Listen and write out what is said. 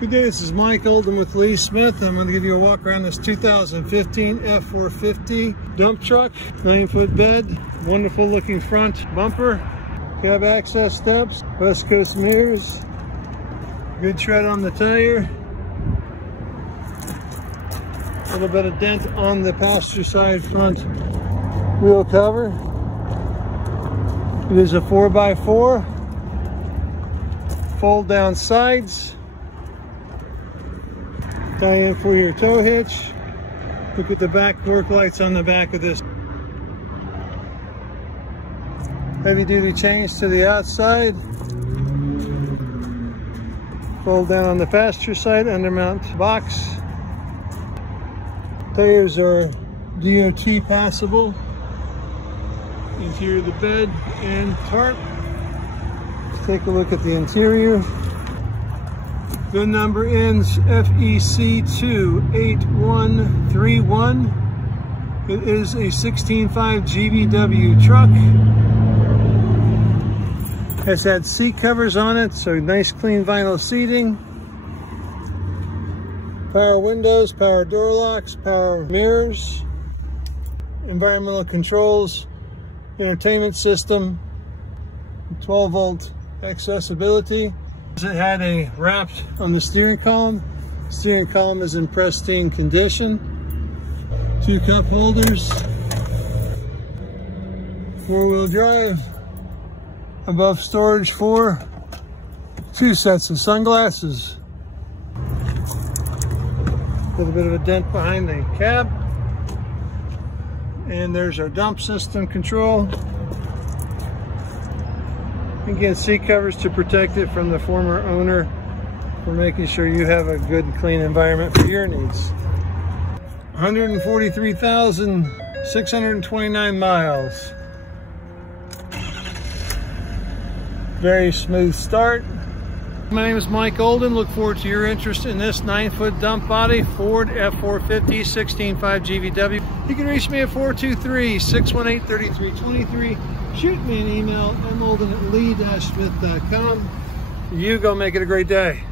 Good day, this is Mike Olden with Lee Smith. I'm going to give you a walk around this 2015 F450 dump truck. 9-foot bed, wonderful looking front bumper, cab access steps, West Coast mirrors, good tread on the tire, a little bit of dent on the passenger side front wheel cover. It is a 4x4, fold down sides, tie in for your tow hitch. Look at the back work lights on the back of this. Heavy duty chains to the outside. Fold down on the passenger side, undermount box. Tires are DOT passable. Interior of the bed and tarp. Let's take a look at the interior. VIN number ends FEC28131. It is a 16.5 GVW truck. Has had seat covers on it, so nice clean vinyl seating. Power windows, power door locks, power mirrors, environmental controls, entertainment system, 12-volt accessibility. It had a wrapped on the steering column. Steering column is in pristine condition. 2 cup holders. 4-wheel drive. Above storage for 2 sets of sunglasses. A little bit of a dent behind the cab. And there's our dump system control. Again, seat covers to protect it from the former owner, for making sure you have a good, clean environment for your needs. 143,629 miles. Very smooth start. My name is Mike Olden. Look forward to your interest in this 9-foot dump body Ford F450 16.5 GVW. You can reach me at 423-618-3323. Shoot me an email, molden@lee-smith.com. You go make it a great day.